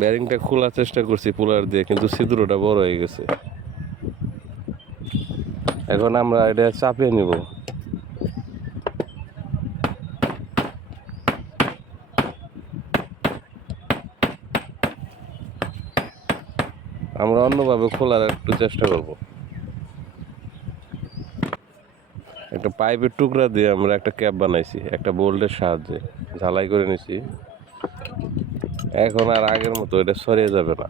ব্যারিংটা খোলার চেষ্টা করছি পুলার দিয়ে, কিন্তু ছিদ্রটা বড় হয়ে গেছে। এখন আমরা এটা চাপিয়ে নিব। আমরা অন্যভাবে খোলার একটু চেষ্টা করব। একটা পাইপের টুকরা দিয়ে আমরা একটা ক্যাপ বানাইছি, একটা বোল্টের সাহায্যে ঝালাই করে নিছি। এখন আর আগের মতো এটা সরিয়ে যাবে না।